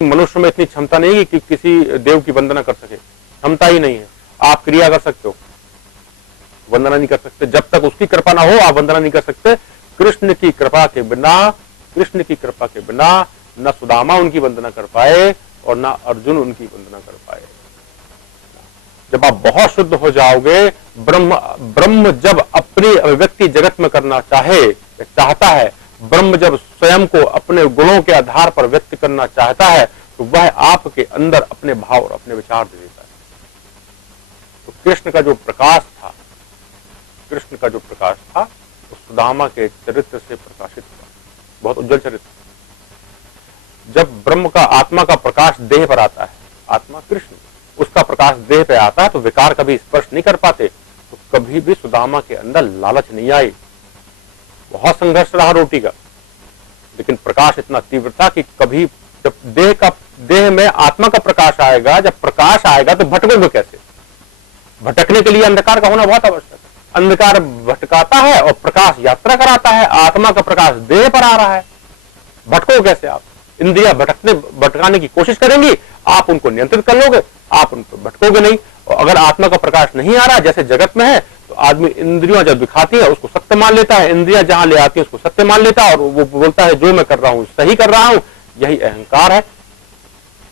मनुष्य में इतनी क्षमता नहीं है कि किसी देव की वंदना कर सके, क्षमता ही नहीं है। आप क्रिया कर सकते हो, वंदना नहीं कर सकते। जब तक उसकी कृपा ना हो आप वंदना नहीं कर सकते। कृष्ण की कृपा के बिना न सुदामा उनकी वंदना कर पाए और न अर्जुन उनकी वंदना कर पाए। जब आप बहुत शुद्ध हो जाओगे, ब्रह्म जब अपनी अभिव्यक्ति जगत में करना चाहता है, ब्रह्म जब स्वयं को अपने गुणों के आधार पर व्यक्त करना चाहता है, तो वह आपके अंदर अपने भाव और अपने विचार दे देता है। तो कृष्ण का जो प्रकाश था वो सुदामा के चरित्र से प्रकाशित हुआ, बहुत उज्जवल चरित्र। जब ब्रह्म का आत्मा का प्रकाश देह पर आता है, आत्मा कृष्ण उसका प्रकाश देह पे आता है, तो विकार कभी स्पर्श नहीं कर पाते। तो कभी भी सुदामा के अंदर लालच नहीं आई। बहुत संघर्ष रहा रोटी का, लेकिन प्रकाश इतना तीव्र था कि कभी जब देह में आत्मा का प्रकाश आएगा, जब प्रकाश आएगा तो भटकोगे कैसे? भटकने के लिए अंधकार का होना बहुत आवश्यक है। अंधकार भटकाता है और प्रकाश यात्रा कराता है। आत्मा का प्रकाश देह पर आ रहा है, भटको कैसे आप? इंद्रियां भटकाने की कोशिश करेंगी, आप उनको नियंत्रित कर लोगे, आप उनको भटकोगे नहीं। और अगर आत्मा का प्रकाश नहीं आ रहा जैसे जगत में है, तो आदमी इंद्रियां जब दिखाती है उसको सत्य मान लेता है, इंद्रियां जहां ले आती है उसको सत्य मान लेता है, और वो बोलता है जो मैं कर रहा हूं सही कर रहा हूं। यही अहंकार है।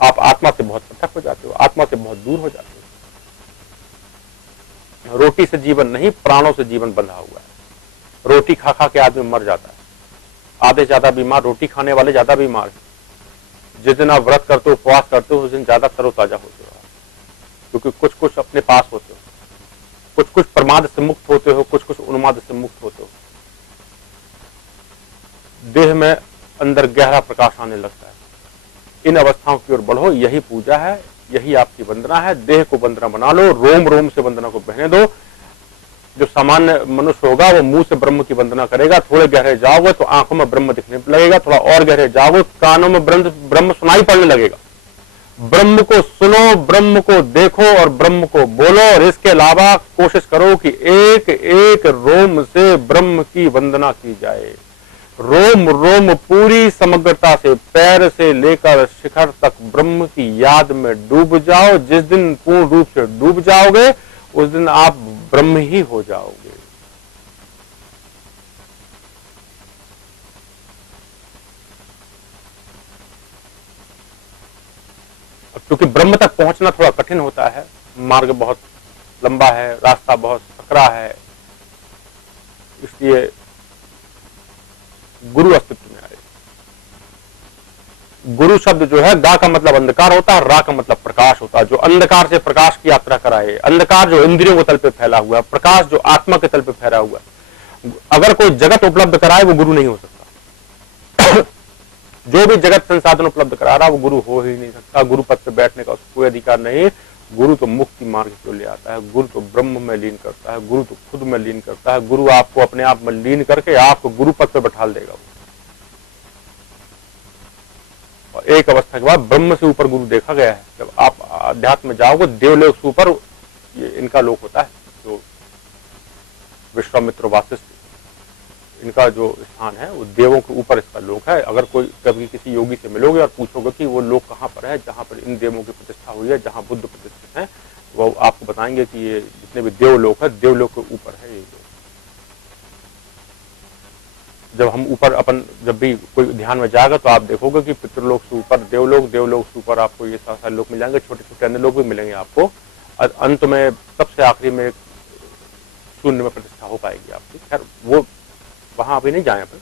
आप आत्मा से बहुत पृथक हो जाते हो, आत्मा से बहुत दूर हो जाते हो। रोटी से जीवन नहीं, प्राणों से जीवन बंधा हुआ है। रोटी खा खा के आदमी मर जाता है। आधे ज्यादा बीमार रोटी खाने वाले ज्यादा बीमार है। जिस दिन आप व्रत करते हो, उपवास करते हो, उस दिन ज्यादा तरोताजा होते हो, क्योंकि कुछ अपने पास होते हो, कुछ प्रमाद से मुक्त होते हो, कुछ उन्माद से मुक्त होते हो। देह में अंदर गहरा प्रकाश आने लगता है। इन अवस्थाओं की ओर बढ़ो, यही पूजा है, यही आपकी वंदना है। देह को वंदना बना लो, रोम रोम से वंदना को बहने दो। जो सामान्य मनुष्य होगा वो मुंह से ब्रह्म की वंदना करेगा, थोड़े गहरे जाओगे तो आंखों में ब्रह्म दिखने लगेगा, थोड़ा और गहरे जाओगे कानों में ब्रह्म सुनाई पड़ने लगेगा। ब्रह्म को सुनो, ब्रह्म को देखो और ब्रह्म को बोलो। और इसके अलावा कोशिश करो कि एक एक रोम से ब्रह्म की वंदना की जाए। रोम रोम पूरी समग्रता से, पैर से लेकर शिखर तक ब्रह्म की याद में डूब जाओ। जिस दिन पूर्ण रूप से डूब जाओगे उस दिन आप ब्रह्म ही हो जाओगे। क्योंकि ब्रह्म तक पहुंचना थोड़ा कठिन होता है, मार्ग बहुत लंबा है, रास्ता बहुत सकरा है, इसलिए गुरु अस्तित्व में आए। गुरु शब्द जो है, गा का मतलब अंधकार होता है, रा का मतलब प्रकाश होता है। जो अंधकार से प्रकाश की यात्रा कराए, अंधकार जो इंद्रियों के तल पे फैला हुआ है, प्रकाश जो आत्मा के तल पे फैला हुआ है। अगर कोई जगत उपलब्ध कराए वो गुरु नहीं हो सकता। जो भी जगत संसाधन उपलब्ध करा रहा वो गुरु हो ही नहीं सकता। गुरु पद पे बैठने का उसको कोई अधिकार नहीं। गुरु तो मुक्ति मार्ग को ले आता है, गुरु तो ब्रह्म में लीन करता है, गुरु तो खुद में लीन करता है। गुरु आपको अपने आप में लीन करके आपको गुरु पद पे बैठा देगा। और एक अवस्था के बाद ब्रह्म से ऊपर गुरु देखा गया है। जब आप अध्यात्म में जाओगे, देवलोक से ऊपर ये इनका लोक होता है, जो विश्वामित्र वासिष्ठ, इनका जो स्थान है वो देवों के ऊपर इसका लोक है। अगर कोई कभी किसी योगी से मिलोगे और पूछोगे कि वो लोक कहाँ पर है जहाँ पर इन देवों की प्रतिष्ठा हुई है, जहाँ बुद्ध प्रतिष्ठित हैं, वो आपको बताएंगे कि ये जितने भी देवलोक है, देवलोक के ऊपर है ये लोक। जब हम ऊपर जब भी कोई ध्यान में जाएगा तो आप देखोगे कि पितृलोक से ऊपर देवलोक, देवलोक से ऊपर आपको ये सारे लोक मिल जाएंगे, छोटे छोटे अन्य लोक भी मिलेंगे आपको। और अंत में सबसे आखिरी में शून्य में प्रतिष्ठा हो पाएगी आपकी। खैर वो वहां अभी नहीं जाए अपन।